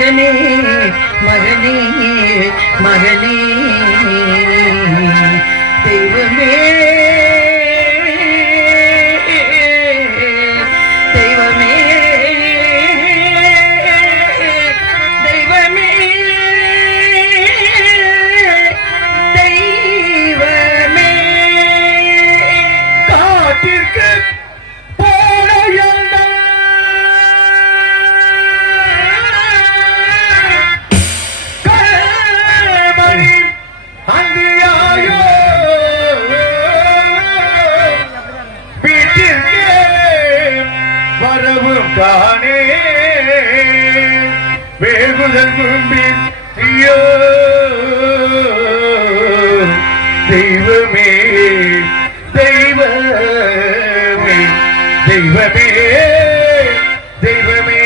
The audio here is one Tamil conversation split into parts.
மகனே மகனே மகனே தெய்வமே தெய்வமே தெய்வமே தெய்வமே காட்டிற்கு தானே வேகுதல் கும்பின் ஐயோ தெய்வமே தெய்வமே தெய்வமே தெய்வமே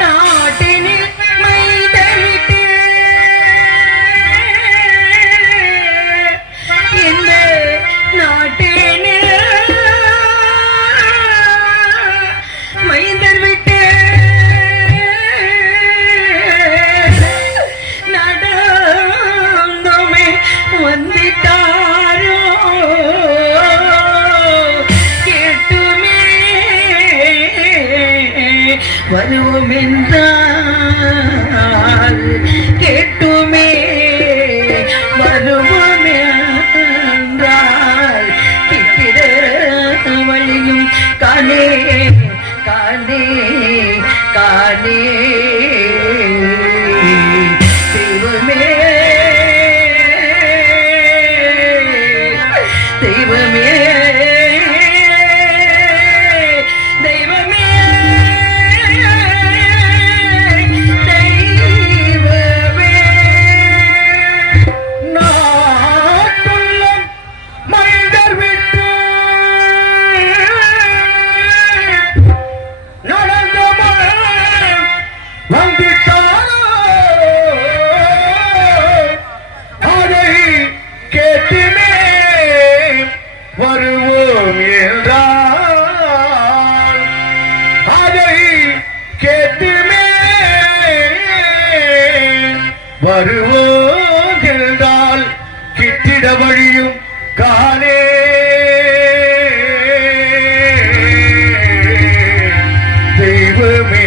நாட்டினில் மைதலிட்டு இந்த நாட்டினில் வருவோம் என்றால் கேட்டுமே வருவோம் என்றால் கிட்டிட வழியும் காணே காணே காணே தெய்வமே தெய்வமே வருவோம் கிட்டிட வழியும் காணே தெய்வமே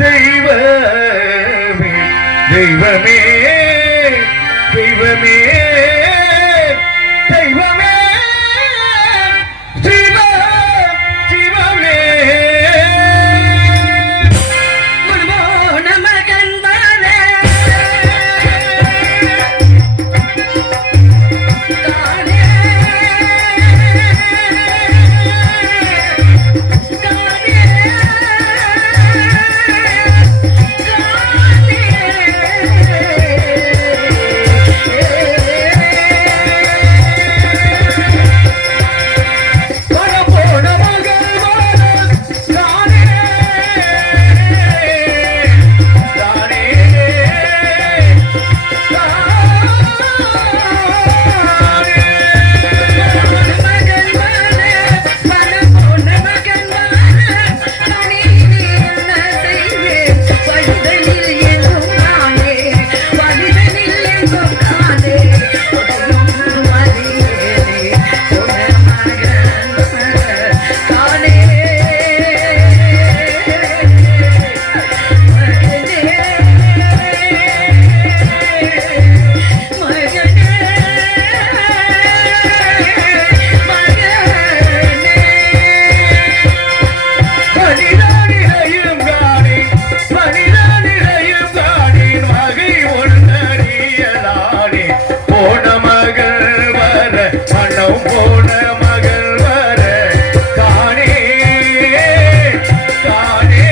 தெய்வமே தெய்வமே தெய்வமே போன மகள் வர மனம் போன மகள் வர காணே காணே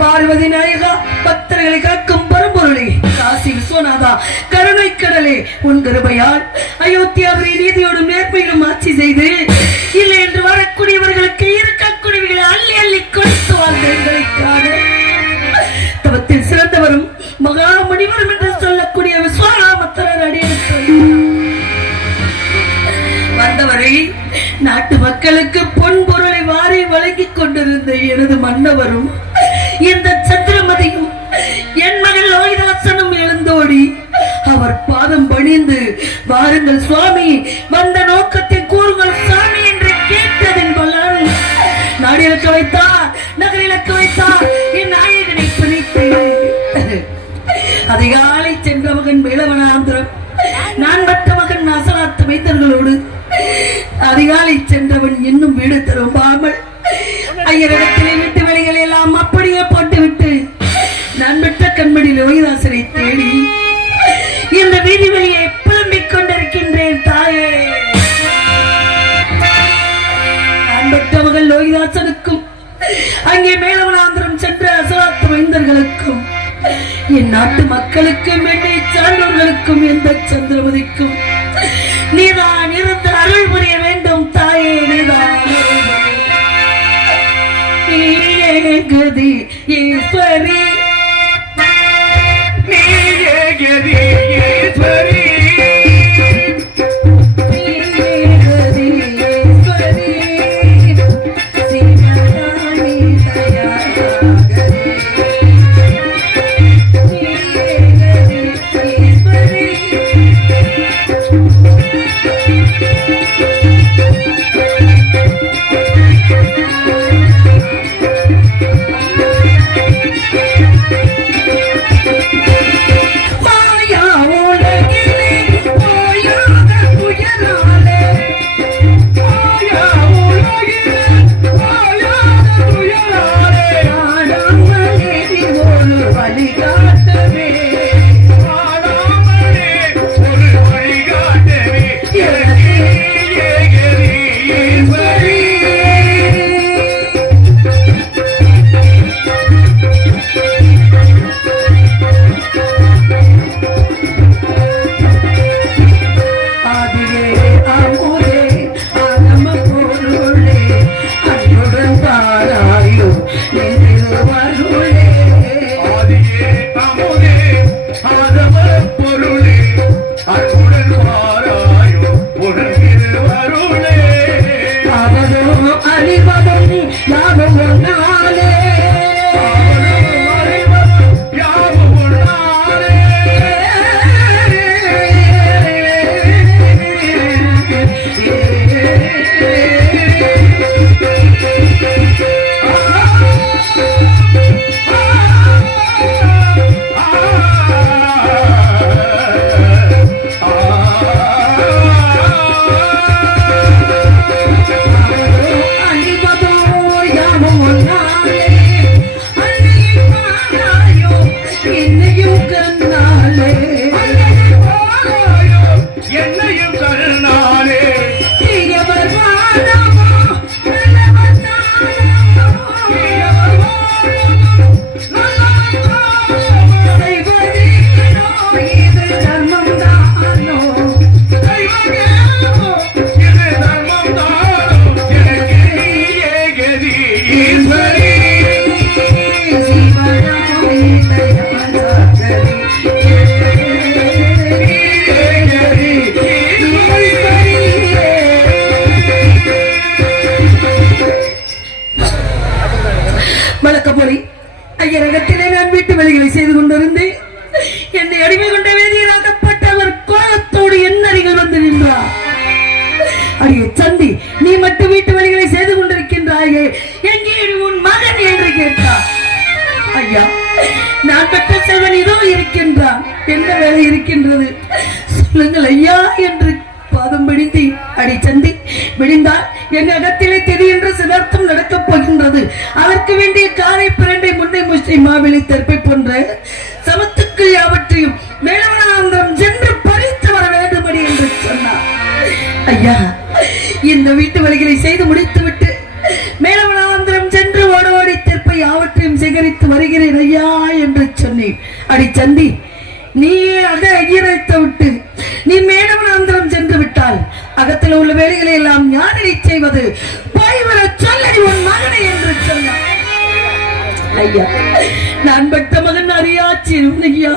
பார்வதி நாயகா, பக்தர்களை காக்கும் பரம்பொருளே, காசி விஸ்வநாதா, கருணை கடலே, உன் கிருபையால் அயோத்தியாவை நீதியோடும் நேர்மையிலும் ஆட்சி செய்து இல்லை என்று வரக்கூடியவர்களுக்கு இருக்கக்கூடியவர்களை அள்ளி அள்ளி கொடுத்து வாழ்ந்தவர்களுக்கான தவத்தில் சிறந்தவரும் மகா முனிவரும் என்று சொல்லக்கூடிய விஸ்வநாமத்தரர் அடியெடுத்து வந்தவரை நாட்டு மக்களுக்கு பொன் பொருளை வாரி வழங்கிக் கொண்டிருந்த எனது மன்னவரும் இந்த சந்திரமதியும் என் மகள் லோகிதாசனும் எழுந்தோடி அவர் பாதம் பணிந்து, வாருங்கள் சுவாமி, வந்த நோக்கத்தை கூறுங்கள் சாமி என்று கேட்டதன் பலன் நாடிலக்க வைத்தார், நகரிலக்க வைத்தார், என் நாயகனை பிடித்து அதிகாலை சென்ற மகன் வேலவனாந்திரம், நான் மற்ற மகன் அசலாத்து மைந்தர்களோடு அதிகாலை சென்றவன் இன்னும் வீடு திரும்பாமல் ஐயரிடத்திலே விட்டு வெளிகளை எல்லாம் அப்படியே போட்டுவிட்டு நான் பெற்ற கண்மணி லோகிதாசரை தேடி இந்த வீதி வழியை புலம்பிக் கொண்டிருக்கின்றேன் தாயே. நான் பெற்ற மகள் லோகிதாசனுக்கும் அங்கே மேலவனாந்திரம் சென்ற அசலாத்து மைந்தர்களுக்கும் என் நாட்டு மக்களுக்கும் என்னை சான்றோர்களுக்கும் எந்த சந்திரமதிக்கும் நீதான் இருந்து அருள் புரிய வேண்டும் தாயே. நீதான் கதி ஈஸ்வரி, கதி ஈஸ்வரி, வழக்கப்படி ஐயரகத்திலே நான் வீட்டு வேலைகளை செய்து கொண்டிருந்தேன். என்னை அடிமை கொண்ட வேதியராகப்பட்டவர் கோலத்தோடு என் அருகில் வந்து நின்றார். அடியே சந்தி, நீ மட்டும் வீட்டு வேலைகளை செய்து கொண்டிருக்கின்றாயே, எங்கே உன் மகன் என்று கேட்டார். ஐயா, நான் பெற்ற செல்வன் இதோ இருக்கின்றான், என்ன வேலை இருக்கின்றது சொல்லுங்கள் ஐயா என்று பாதம் பிடிந்து, அடி சந்தி, விடிந்தால் என் இடத்திலே தெரிகின்ற சிதார்த்தம் நடக்கப் போகின்றது. அதற்கு வேண்டிய காரை பிரண்டை முன்னை முச்சை மாவிலை தெற்பை போன்ற சமத்துக்கள் யாவற்றையும் மேலவனாந்திரம் சென்று பறித்து வர வேண்டும்படி என்று சொன்னார். ஐயா, இந்த வீட்டு வேலைகளை செய்து முடித்துவிட்டு மேலவனாந்திரம் சென்று ஓடோடி தெற்பை யாவற்றையும் சேகரித்து வருகிறேன் ஐயா என்று சொன்னேன். அடி சந்தி, நீ அதை ஐயரைத்து விட்டு நீ மேலவனாந்திரம் சென்று விட்டால் அகத்தில் உள்ள வேலைகளை எல்லாம் ஞானடி செய்வது, போய்வர சொல்லடி உன் மகனை என்று சொன்னார். ஐயா, நான் பெற்ற மகன் அறியாச்சியும் ஐயா,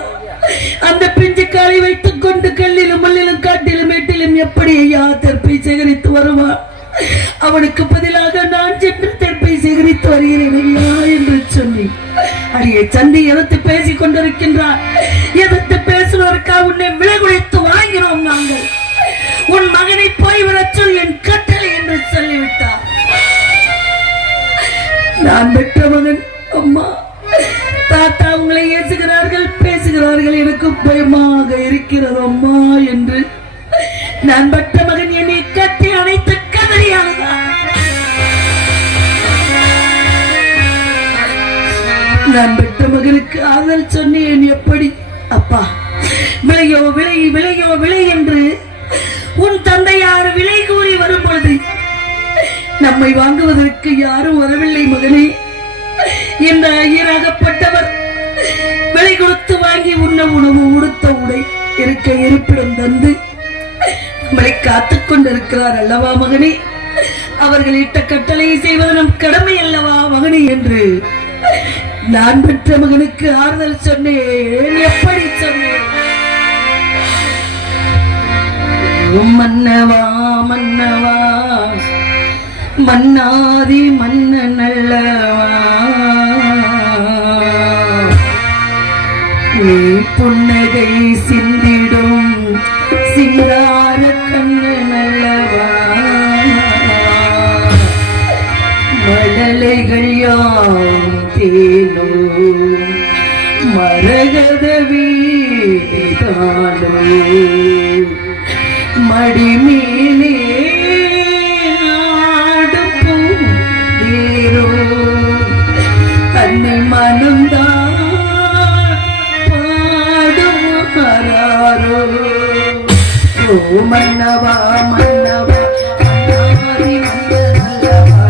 அந்த பிஞ்சு காலை வைத்துக் கொண்டு கல்லிலும் மல்லிலும் காட்டிலும் மேட்டிலும் எப்படி ஐயா தெற்பை சேகரித்து வருவான்? அவனுக்கு பதிலாக நான் சென்று தெற்பை சேகரித்து வருகிறேன் என்று சொல்லி அடியை சந்தி எதிர்த்து பேசிக் கொண்டிருக்கின்றார். எதிர்த்து பேசுவதற்காக உன்னை விலை குறைத்து வாங்கினோம் நாங்கள். உன் மகனை போய்விடச் சொல் என் கட்டளை என்று சொல்லிவிட்டார். நான் பெற்ற மகன் அம்மா தாத்தா உங்களை ஏசுகிறார்கள் பேசுகிறார்கள், எனக்கு பயமாக இருக்கிறது அம்மா என்று நான் பெற்ற மகன் என்னை கட்டி அணைத்து கதறியாளர். நான் பெற்ற மகனுக்கு ஆதல் சொன்னேன். எப்படி அப்பா விலையோ விலை விலையோ விலை என்று உன் தந்தையார் விலை கூறி வரும் பொழுது நம்மை வாங்குவதற்கு யாரும் வரவில்லை மகனே. இந்த ஐயராகப்பட்டவர் விலை கொடுத்து வாங்கி உண்ண உணவு உடுத்த உடை இருக்க இருப்பிடம் தந்து நம்மளை காத்துக் கொண்டிருக்கிறார் அல்லவா மகனே. அவர்கள் இட்ட கட்டளையை செய்வது நம் கடமை அல்லவா மகனே என்று நான் பெற்ற மகனுக்கு ஆறுதல் சொன்னேன். எப்படி சொன்னேன்? மன்னவா மன்னவா மன்னாதி மன்னன் அல்லவா, நீ புன்னகை சிந்திடும் சிங்கார கண்ணன் அல்லவா, மழலைகள் யாம் தேனோ மரகத வீதிதானோ, மடிமேலே ஆடும் பூந்தேரோ, அன்னை மனம்தான் பாடும் ஹராரோ. ஓ மன்னவா மன்னவா மன்னாதி மன்னன் அல்லவா,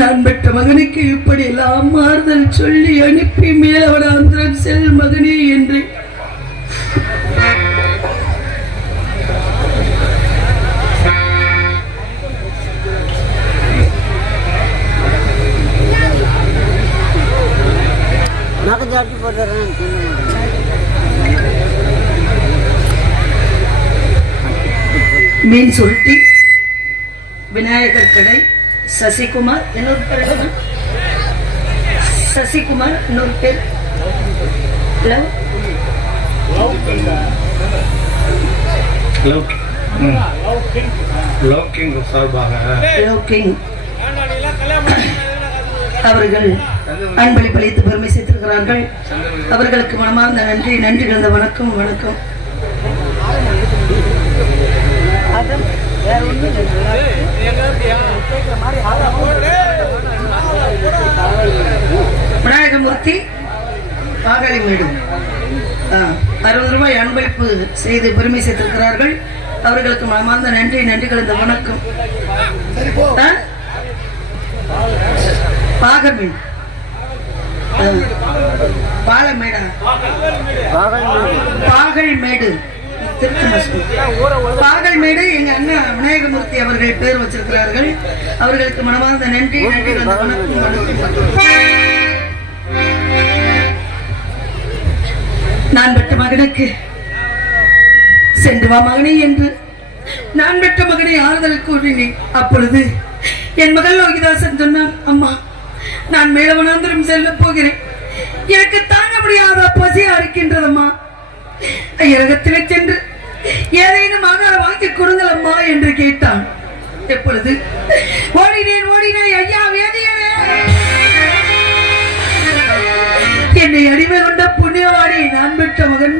நான் பெற்ற மகனுக்கு இப்படி எல்லாம் மாறுதல் சொல்லி அனுப்பி மேலவனாந்திரம் செல் மகனே என்று மீன் சுருட்டி விநாயகர் கடை சசிகுமார் இன்னொரு பேர் சசிகுமார் இன்னொரு பேர் அவர்கள் அன்பளிப்பளித்து பெருமை சேர்த்திருக்கிறார்கள். அவர்களுக்கு மனமார்ந்த நன்றி நன்றி கலந்த வணக்கம் வணக்கம். விநாயகமூர்த்தி பாகாளிமேடு 60 ரூபாய் அன்பளிப்பு செய்து பெருமை சேர்த்திருக்கிறார்கள். அவர்களுக்கு மனமார்ந்த நன்றி நன்றி கலந்த வணக்கம். பாகமேடு பாலமேடா பாகல்மேடு பாகல்மேடு எங்க அண்ணா விநாயகமூர்த்தி அவர்கள் பேர் வச்சிருக்கிறார்கள். அவர்களுக்கு மனமார்ந்த நன்றி நன்றி வணக்கம். நான் பெற்ற மகனுக்கு சென்று வா மகனே என்று நான் பெற்ற மகனை ஆறுதல் கூறினேன். அப்பொழுது என் மகள் லோகிதாசன் சொன்னான், அம்மா நான் மேலவனாந்திரம் செல்ல போகிறேன், எனக்கு தாங்க முடியாத பசியா இருக்கின்றதம்மா, ஐயரகத்திலே சென்று ஏதேனும் ஆகாரம் வாங்கி கொடுங்கள் அம்மா என்று கேட்டான். எப்பொழுது ஓடினேன் ஐயா வேதியவே, என்னை அடிமை கொண்ட புண்ணியவாடி நான் பெற்ற மகன்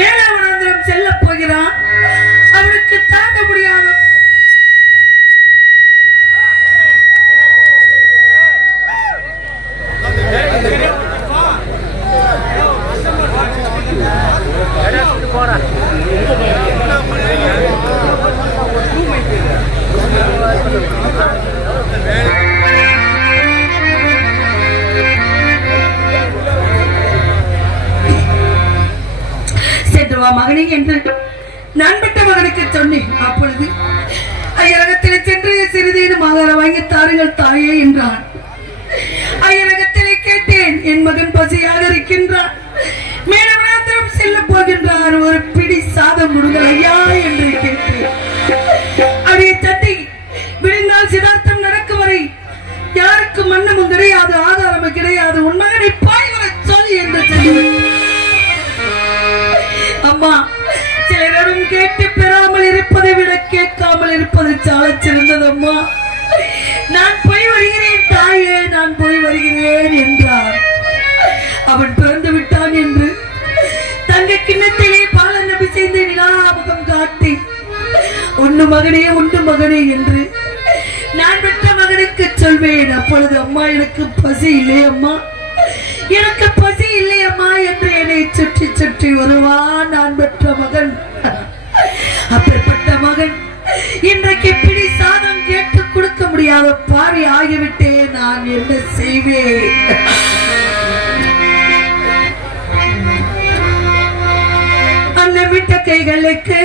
மேலவனாந்திரம் செல்ல போகிறான், அவனுக்கு தாங்க முடியாது. சென்று வா மகனே என்று நான் பெற்ற மகனுக்கு சொன்னேன். அப்பொழுது ஐயரகத்திலே சென்று சிறிதேனும் ஆகாரம் வாங்கி தாருங்கள் தாயே என்றான். ஐயரகத்திலே கேட்டேன், என் மகன் பசியாக இருக்கின்றான், மேலவனாந்திரம் செல்ல போகின்றான், ஒரு பிடி சாதம் கொடுங்கள் ஐயா என்று கேட்டேன். அடைய தட்டி விழுந்தால் சிதார்த்தம் நடக்கும் வரை யாருக்கு மன்னமும் கிடையாது, ஆதாரமும் கிடையாது, உன் மகனை பாய்வர சொல் என்று சொல்லி அம்மா சிலரும் கேட்டு பெறாமல் இருப்பதை விட கேட்காமல் இருப்பது சால சிறந்தது அம்மா, நான் போய் வருகிறேன் தாயே, நான் போய் வருகிறேன் என்றார். அவன் பிறந்து விட்டான் என்று தங்க கிண்ணத்திலே பாலன் நபி செய்து நிலாமுகம் காட்டி உண்டு மகனே என்று நான் பெற்ற மகனுக்கு சொல்வேன். அப்பொழுது அம்மா எனக்கு பசி இல்லை அம்மா, எனக்கு பசி இல்லை அம்மா என்று என்னை சுற்றி சுற்றி வருவான் நான் பெற்ற மகன். அப்பேற்பட்ட மகன் இன்றைக்கு பிடி சாதம் கேட்டு கொடுக்க முடியாத பாவி ஆகிவிட்டேன், நான் என்ன செய்வேன்? அன்னமிட்ட கைகளுக்கு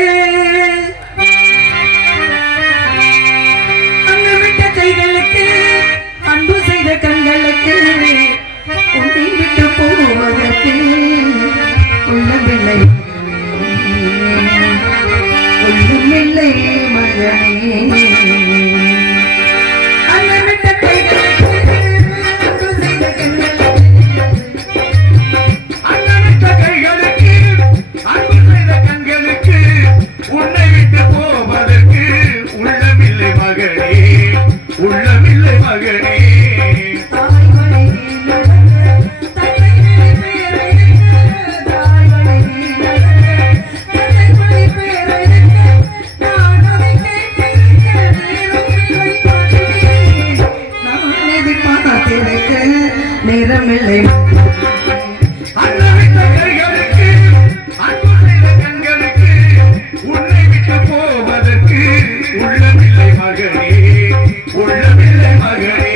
அன்பு செய்த கண்களுக்கு உன்னை விட்டு போவதற்கு உள்ளமில்லை மகனே. அன்னமிட்ட கைகளுக்கு அன்பு செய்த கண்களுக்கு உன்னை விட்டு போவதற்கு உள்ளமில்லை மகனே, உள்ளமில்லை மகனே. நேரமில்லை கண்களுக்கு உன்னை விட்டு போவதற்கு உள்ளமில்லை மகனே, உள்ளமில்லை மகனே.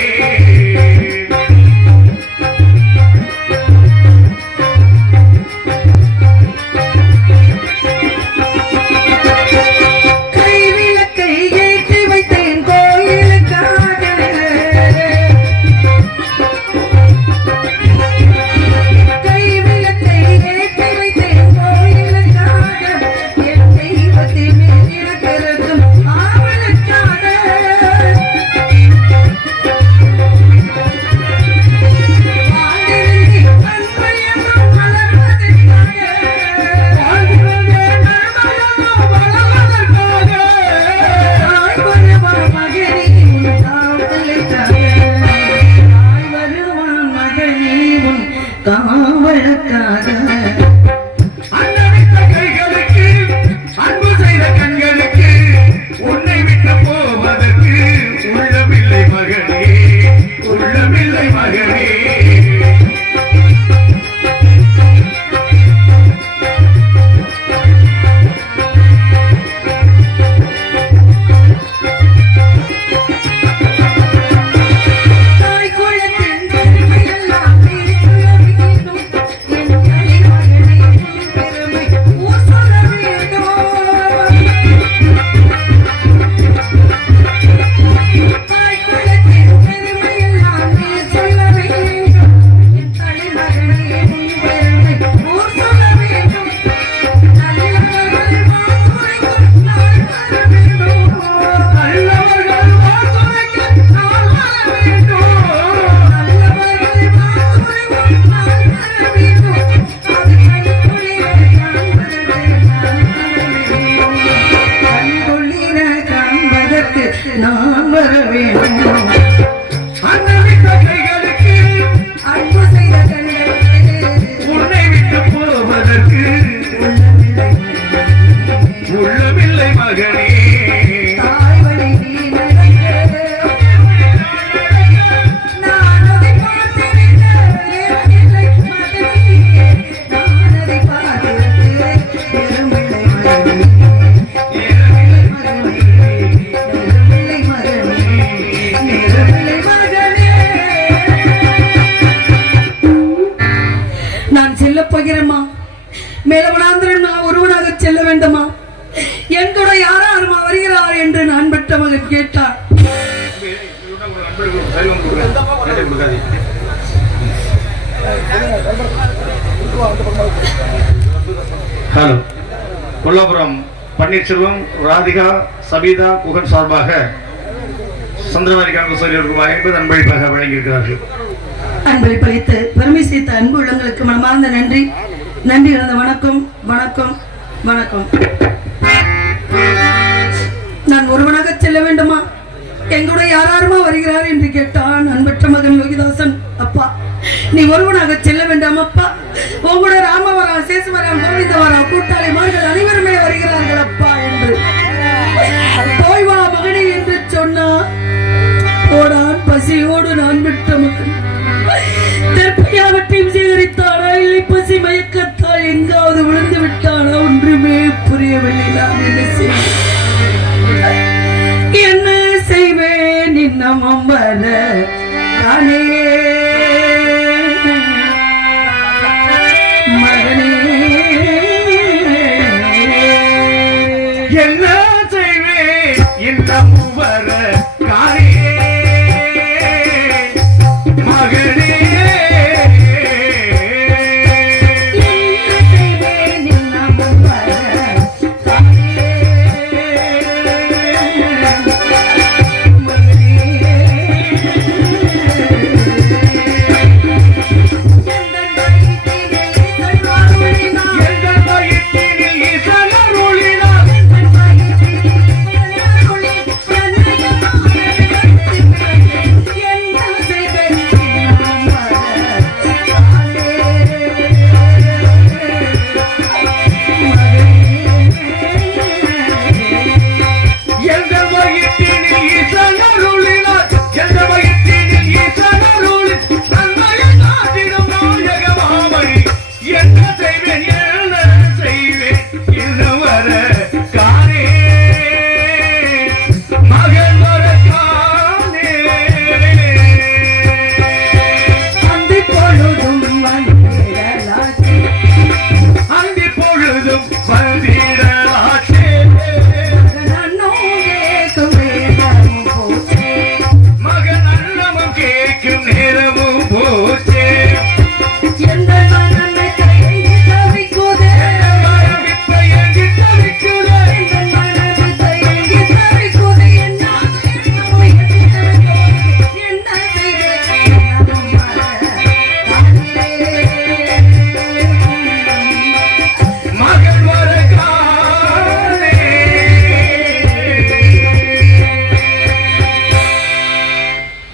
அன்னை விட்ட கைகளுக்கு அன்பு செய்த கண்களுக்கு உன்னை விட்டு போவதற்கு உள்ளமில்லை மகனே. தாய் வழி நீ நடக்க நான் அதை பார்த்திருக்க வேறில்லை மகனே. நான் அதை பார்த்திருக்க எருமில்லை மகனே. எருமில்லை மகனே. எருமில்லை மகனே. நான் செல்லப் போகிறேம்மா. மேலவனாந்திரன் நான் ஒருவனாக செல்ல வேண்டுமா? என் கூட யாராருமா வருகிறார் என்று நான் பெற்ற மகன் கேட்டார். ஹலோ, கொல்லாபுரம் பன்னீர்செல்வம், ராதிகா, சபீதா, குகன் சார்பாக சந்திரவாரி கணக்கு சொல்லியிருக்கும் 50 அன்பளிப்பாக வழங்கியிருக்கிறார்கள். அன்பளிப்பளித்து பெருமை சேர்த்த அன்பு உள்ளங்களுக்கு மனமார்ந்த நன்றி. நன்றி கலந்த வணக்கம் வணக்கம் வணக்கம். நான் ஒருவனாக செல்ல வேண்டுமா? எங்கூட யாராருமா வருகிறார் என்று கேட்டான் அன்பற்ற மகன் யோகிதாசன். அப்பா, நீ ஒருவனாக செல்ல வேண்டாம் அப்பா. உங்களோட ராமவரா, சேசுவரம், கோவிந்தவரா, கூட்டாளிமார்கள் அனைவருமே வருகிறார்கள் அப்பா என்று. போய் வா மகனே என்று சொன்னா போடான். பசியோடு நான் பெற்ற மகன் தெற்கையாவற்றையும் சேகரித்தானா இல்லை பசி மயக்கத்தால் எங்காவது விழுந்து விட்டானா ஒன்றுமே புரியவில்லை. நான் என்ன செய்வேன் இன்னமும் வர தானே மகனே. என்ன செய்வேன் இன்னமும் வர காரியே மகனே.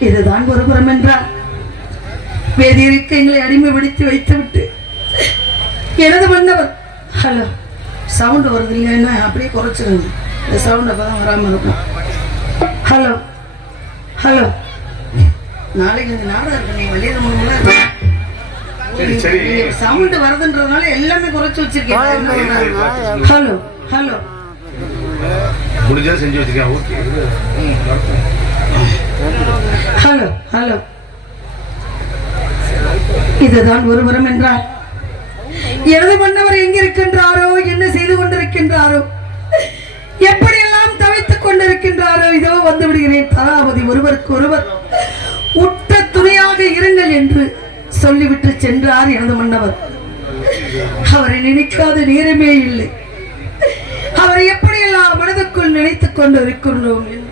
இதுதான் ஒருபுறம் என்றால் வேதியிருக்கு எங்களை அடிமைப்படுத்தி வைத்துவிட்டு எனது மன்னவர். ஹலோ, சவுண்ட் வருது இல்லைன்னா அப்படியே குறைச்சிருங்க. இந்த சவுண்ட் அப்பதான் வராம இருக்கும். ஹலோ ஹலோ, நாளைக்கு இந்த நாடகம் இருக்கு. நீ வெளியே சவுண்ட் வருதுன்றதுனால எல்லாமே குறைச்சு வச்சிருக்கேன். ஹலோ ஹலோ, முடிஞ்சா செஞ்சு வச்சிருக்கேன். ஹலோ ஹலோ, இதுதான் ஒருவரம் என்றால் எனது மன்னவர் எங்கிருக்கின்றாரோ, என்ன செய்து கொண்டிருக்கின்றாரோ, எப்படியெல்லாம் தவித்துக் கொண்டிருக்கின்றாரோ, இதோ வந்து விடுகிறேன். தராபதி ஒருவருக்கு ஒருவர் உற்ற துணையாக இருங்கள் என்று சொல்லிவிட்டு சென்றார் எனது மன்னவர். அவரை நினைக்காத நேரமே இல்லை. அவரை எப்படியெல்லாம் மனதுக்குள் நினைத்துக் கொண்டு இருக்கின்றோம் என்றார்.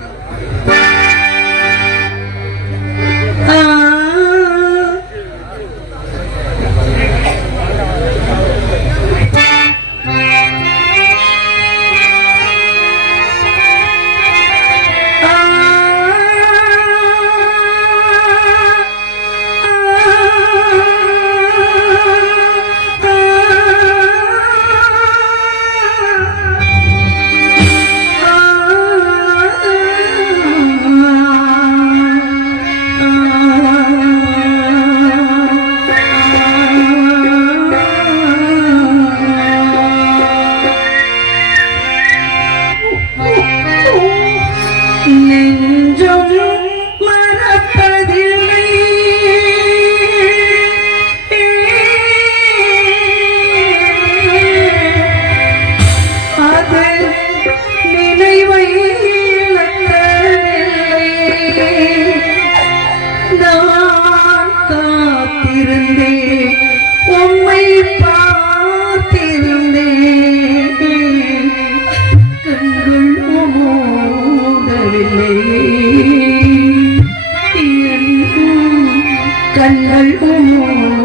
கண்கள்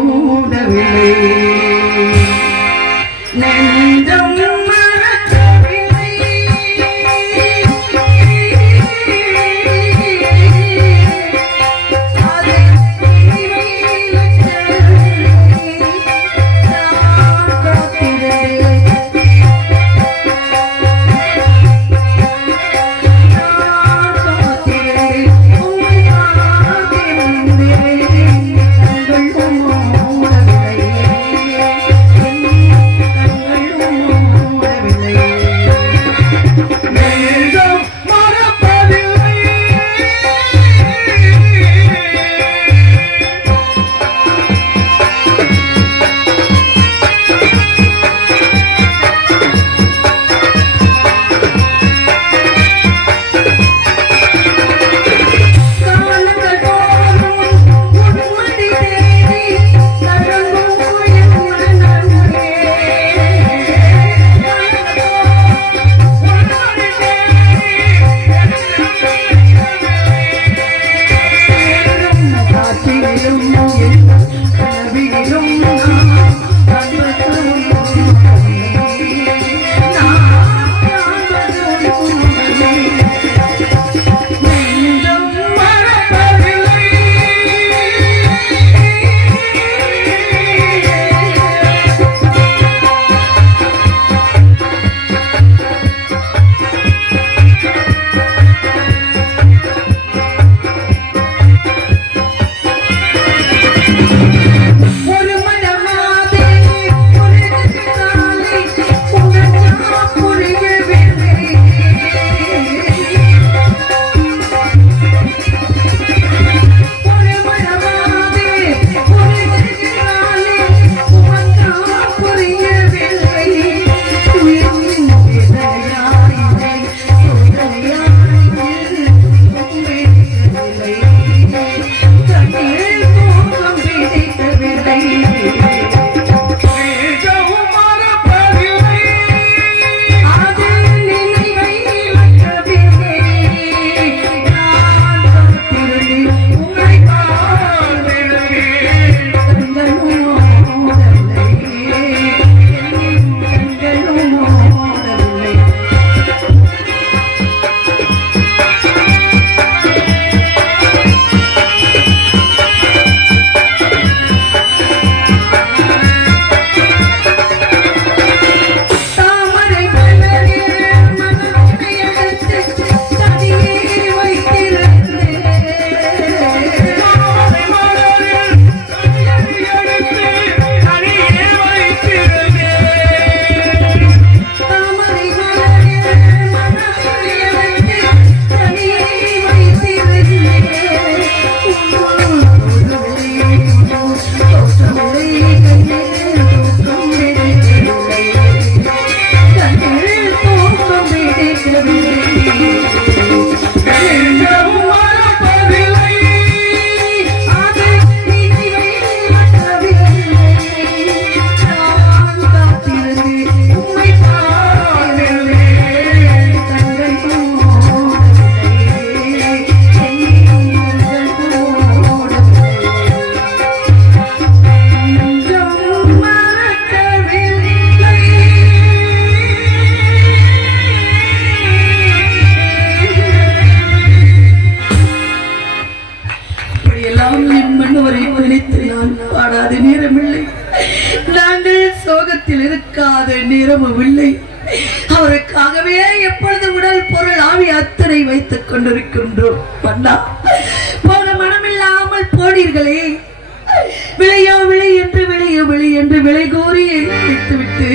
மூடவில்லை நெஞ்சம் மறக்கவில்லை அதை நான் காத்திருந்தேன் நேரமில்லை. அவருக்காகவே எப்பொழுது உடல் பொருள் ஆவி அத்தனை வைத்துக் கொண்டிருக்கின்றோம். போன மனமில்லாமல் போனீர்களே, விளையோ விளை என்று விளையோ விளை என்று விளை கோரி விட்டு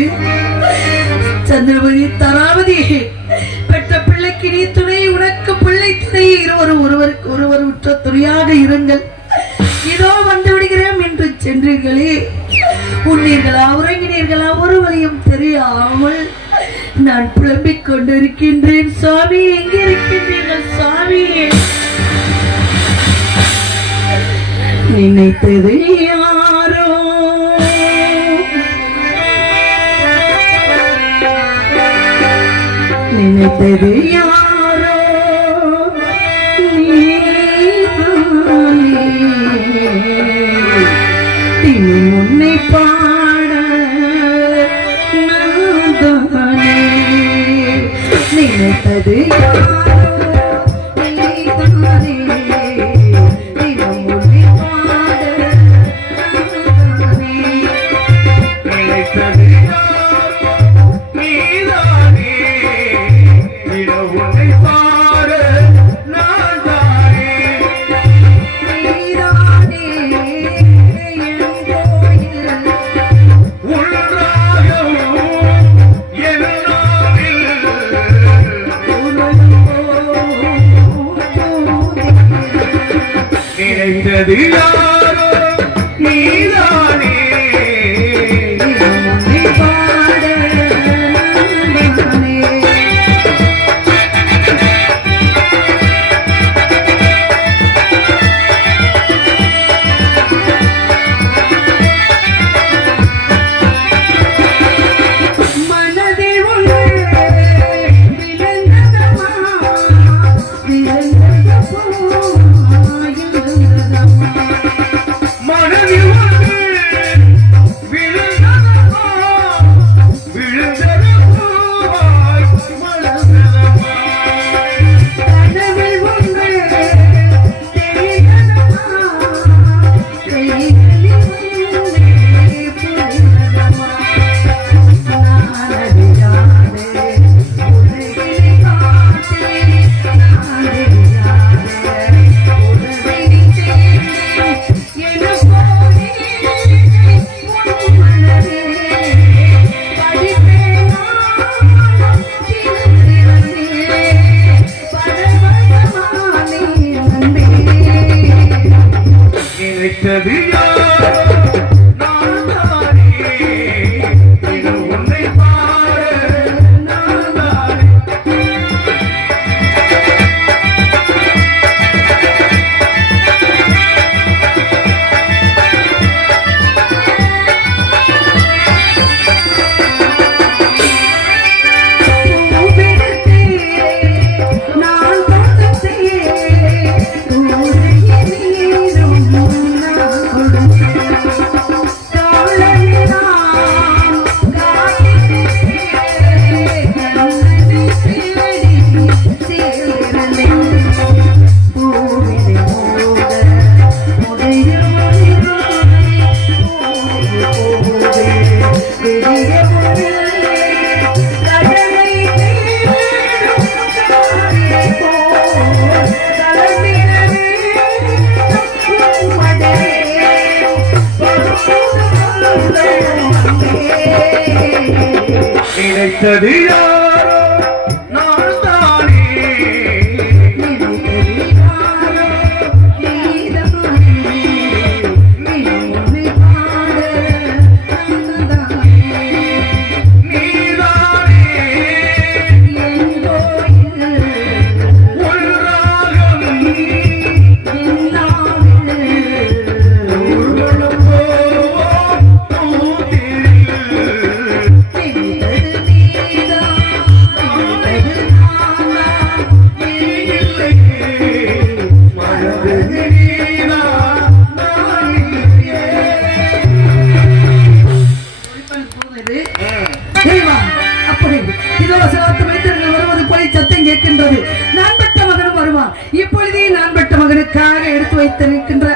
சந்திரபதி தராவதி பெற்ற பிள்ளைக்கு நீ துணை, உனக்கு பிள்ளை துணை, இருவரும் ஒருவருக்கு ஒருவர் உற்ற துணையாக இருங்கள். இதோ வந்து விடுகிறோம் என்று சென்றீர்களே, உண்ணீர்களா உறங்கினீர்களா ஒரு வழியும் தெரியாமல் நான் புலம்பிக் கொண்டிருக்கின்றேன். சுவாமி, எங்கே இருக்கின்றீர்கள் சுவாமி? நினைத்தது யாரோ நினைத்தது யாரோ நீதானே. நினைத்தது யாரோ நீதானே தினம் ஒளி பாட நானே. நினைத்தது யாரோ நீதானே, தினம் உன்னை பாட நான் தானே. நீதானே என் கோயில் உள்ராகம் என் நாவில். நினைத்தது யாரோ நீதானே, மனதில் ஒன்று விளங்கதமா விளங்கதமா மனதில் ஒன்று விழுந்ததமா, விழுந்தது பூவாய் மலர்ந்ததமா. கனவில் ஒன்று தெரிந்ததமா கைகளில் ஒன்றே புரிந்ததமா. நான் அறியாதே உலகினை காட்டேன், நான் அறியாதே உலகினை தேடினேன். என போனே உன் மனதே படிப்பேன் நான் தினந்திரமே பரவசமானே நம்பே. நினைத்தது யாரோ நான் தானே, தினம் உன்னை பாட நான் தானே. பூவெடுத்தே நான் கொடுத்தேன், தூரையில் நீரும் நான் கொடுத்தேன். காலமெல்லாம் காத்திருந்தேன், கண்ணனை தேடி சேர்ந்தேன். பூவிலே மோத உடைய மொழிவாய் பூவிலே போதே பெரிய மொழியே. கடலை தேடும் காரியை போல் கலந்திடவே உம்மடே நினைத்தது யாரோ நான் தானே, நீதானே உள்ராகம் ஊர்வலம் போவோம் பூத்திரில். மனது நீதா நான் இல்லையே. தெய்வா, அப்படி இதோ சிலத்து மைத்தர்கள் வருவது போய் சத்தம் கேட்கின்றது. நான் பெற்ற மகனும் வருவான். இப்பொழுதே நான் பெற்ற மகனுக்காக எடுத்து வைத்திருக்கின்ற